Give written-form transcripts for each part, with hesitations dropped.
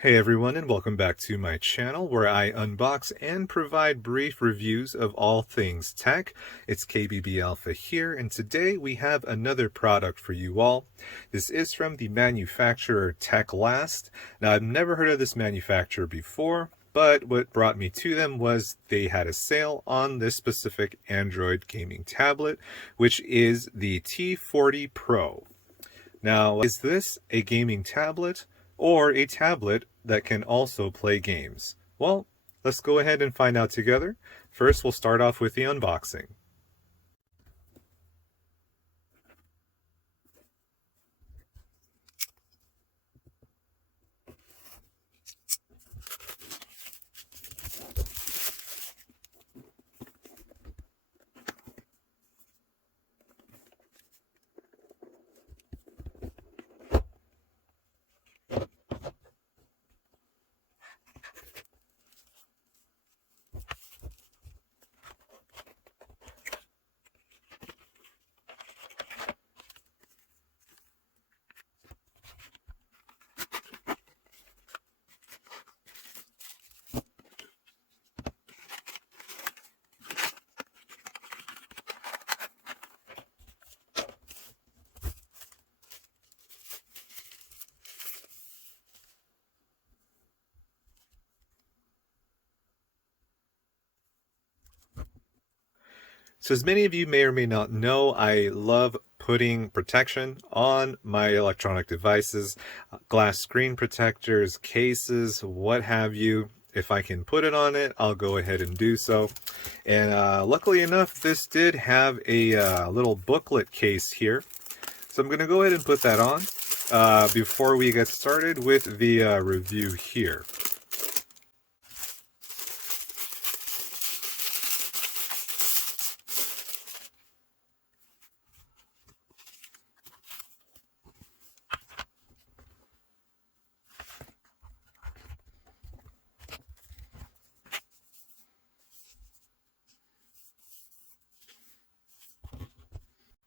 Hey everyone, and welcome back to my channel where I unbox and provide brief reviews of all things tech. It's KBB Alpha here, and today we have another product for you all. This is from the manufacturer TECLAST. Now, I've never heard of this manufacturer before, but what brought me to them was they had a sale on this specific Android gaming tablet, which is the T40 Pro. Now, is this a gaming tablet or a tablet that can also play games? Well, let's go ahead and find out together. First, we'll start off with the unboxing. So as many of you may or may not know, I love putting protection on my electronic devices, glass screen protectors, cases, what have you. If I can put it on it, I'll go ahead and do so. And luckily enough, this did have a little booklet case here. So I'm going to go ahead and put that on before we get started with the review here.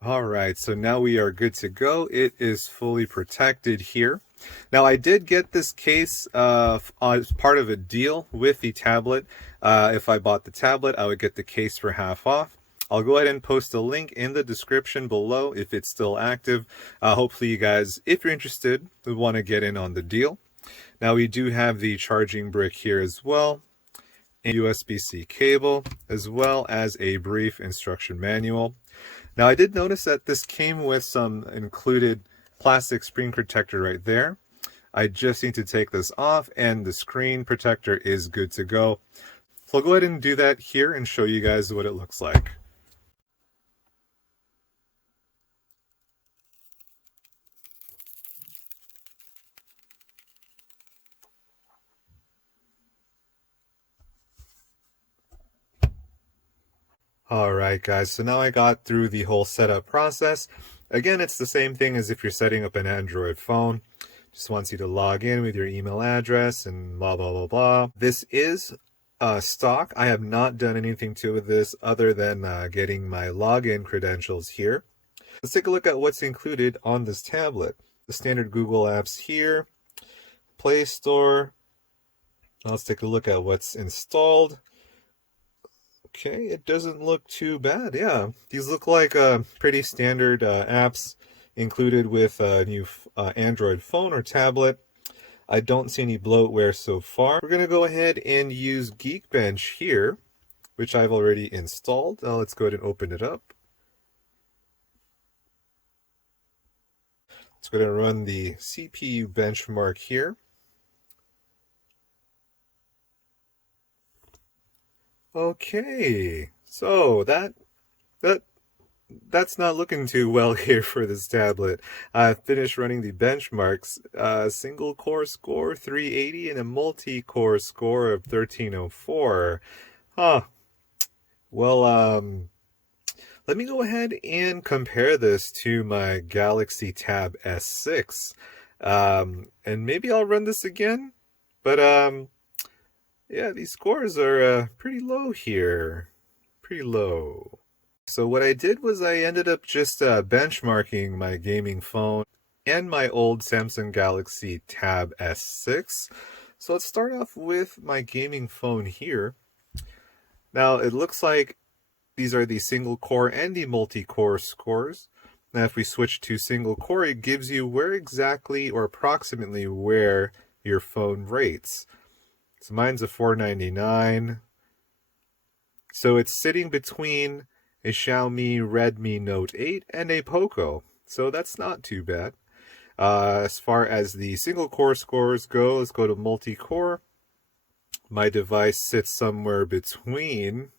All right, so now we are good to go. It is fully protected here. Now, I did get this case as part of a deal with the tablet. If I bought the tablet, I would get the case for half off. I'll go ahead and post a link in the description below if it's still active. Hopefully you guys, if you're interested, would want to get in on the deal. Now, we do have the charging brick here as well, a USB-C cable, as well as a brief instruction manual. Now, I did notice that this came with some included plastic screen protector right there. I just need to take this off and the screen protector is good to go. So I'll go ahead and do that here and show you guys what it looks like. Alright guys, so now I got through the whole setup process. Again, it's the same thing as if you're setting up an Android phone. Just wants you to log in with your email address and blah blah blah blah. This is stock. I have not done anything to this other than getting my login credentials here. Let's take a look at what's included on this tablet. The standard Google apps here, Play Store. Now let's take a look at what's installed. Okay, it doesn't look too bad. Yeah, these look like pretty standard apps included with a new Android phone or tablet. I don't see any bloatware so far. We're going to go ahead and use Geekbench here, which I've already installed. Now let's go ahead and open it up. Let's go ahead and run the CPU benchmark here. Okay, so that's not looking too well here for this tablet. I finished running the benchmarks, single core score 380 and a multi-core score of 1304. Huh. Well, let me go ahead and compare this to my Galaxy Tab S6. And maybe I'll run this again, but yeah, these scores are pretty low here. Pretty low. So what I did was I ended up just benchmarking my gaming phone and my old Samsung Galaxy Tab S6. So let's start off with my gaming phone here. Now it looks like these are the single core and the multi-core scores. Now if we switch to single core, it gives you where exactly or approximately where your phone rates. So mine's a 499. So it's sitting between a Xiaomi Redmi Note 8 and a Poco. So that's not too bad. As far as the single core scores go, let's go to multi-core. My device sits somewhere between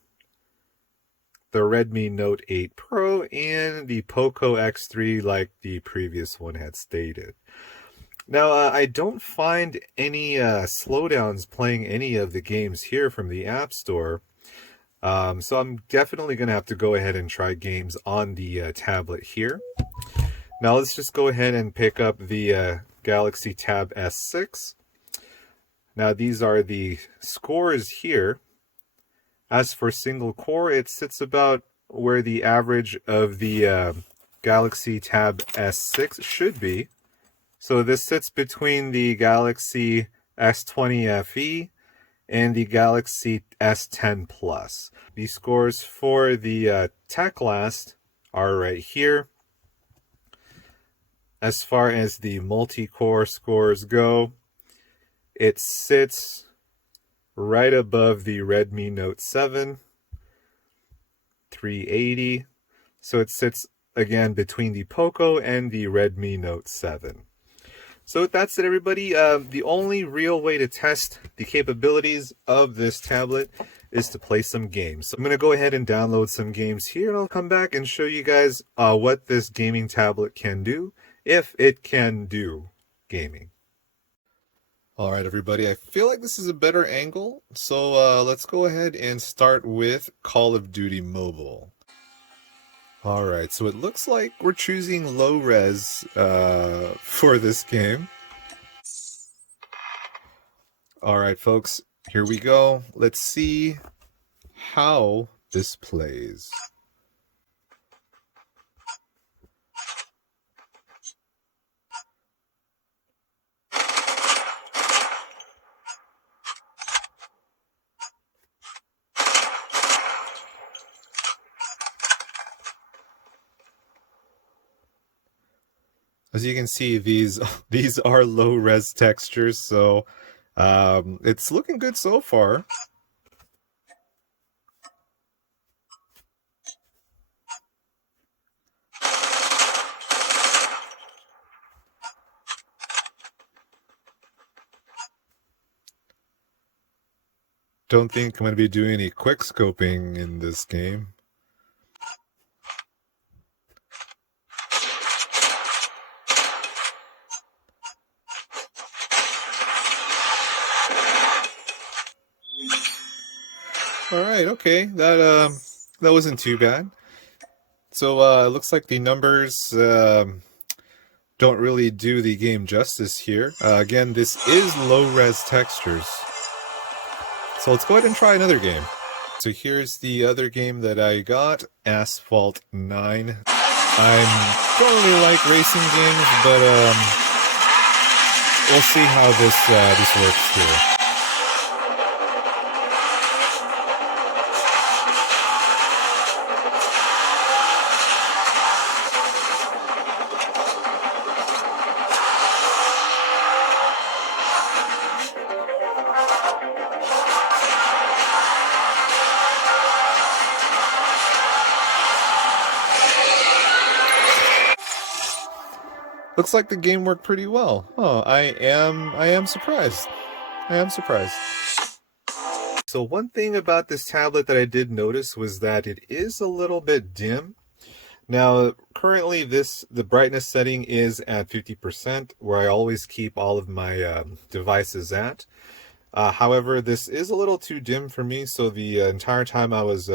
the Redmi Note 8 Pro and the Poco X3 like the previous one had stated. Now, I don't find any slowdowns playing any of the games here from the App Store. So I'm definitely going to have to go ahead and try games on the tablet here. Now let's just go ahead and pick up the Galaxy Tab S6. Now these are the scores here. As for single core, it sits about where the average of the Galaxy Tab S6 should be. So this sits between the Galaxy S20 FE and the Galaxy S10 Plus. The scores for the TECLAST are right here. As far as the multi-core scores go, it sits right above the Redmi Note 7, 380. So it sits again between the Poco and the Redmi Note 7. So that's it, everybody. The only real way to test the capabilities of this tablet is to play some games. So I'm going to go ahead and download some games here, and I'll come back and show you guys what this gaming tablet can do, if it can do gaming. Alright everybody, I feel like this is a better angle, so let's go ahead and start with Call of Duty Mobile. Alright, so it looks like we're choosing low res for this game. Alright folks, here we go. Let's see how this plays. As you can see, these are low-res textures, so it's looking good so far. Don't think I'm going to be doing any quick scoping in this game. Alright, okay, that wasn't too bad. So it looks like the numbers don't really do the game justice here. Again, this is low-res textures. So let's go ahead and try another game. So here's the other game that I got, Asphalt 9. I don't really like racing games, but we'll see how this works here. Looks like the game worked pretty well. Oh, I am surprised. I am surprised. So one thing about this tablet that I did notice was that it is a little bit dim. Now, currently the brightness setting is at 50%, where I always keep all of my devices at. However, this is a little too dim for me, so the entire time I was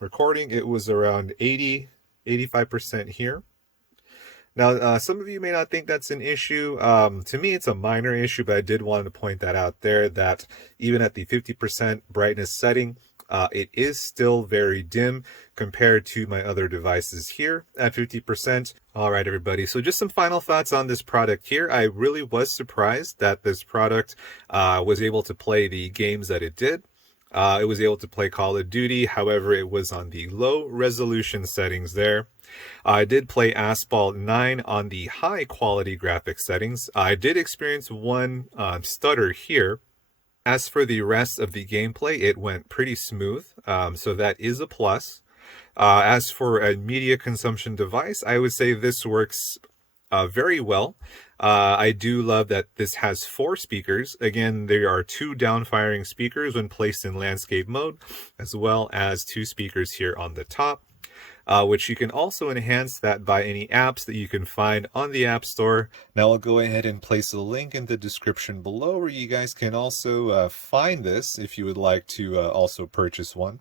recording, it was around 85% here. Now, some of you may not think that's an issue. To me, it's a minor issue, but I did want to point that out there, that even at the 50% brightness setting, it is still very dim compared to my other devices here at 50%. All right, everybody. So just some final thoughts on this product here. I really was surprised that this product was able to play the games that it did. It was able to play Call of Duty, however, it was on the low resolution settings there. I did play Asphalt 9 on the high quality graphics settings. I did experience one stutter here. As for the rest of the gameplay, it went pretty smooth, so that is a plus. As for a media consumption device, I would say this works very well. I do love that this has 4 speakers. Again, there are 2 down-firing speakers when placed in landscape mode, as well as 2 speakers here on the top. Which you can also enhance that by any apps that you can find on the App Store. Now I'll go ahead and place a link in the description below where you guys can also find this if you would like to also purchase one.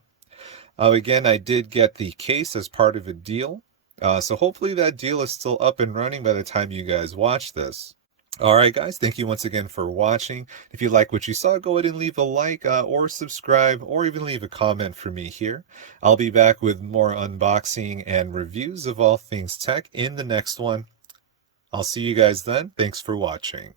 Again, I did get the case as part of a deal, so hopefully that deal is still up and running by the time you guys watch this. Alright guys, thank you once again for watching. If you like what you saw, go ahead and leave a like or subscribe or even leave a comment for me here. I'll be back with more unboxing and reviews of all things tech in the next one. I'll see you guys then. Thanks for watching.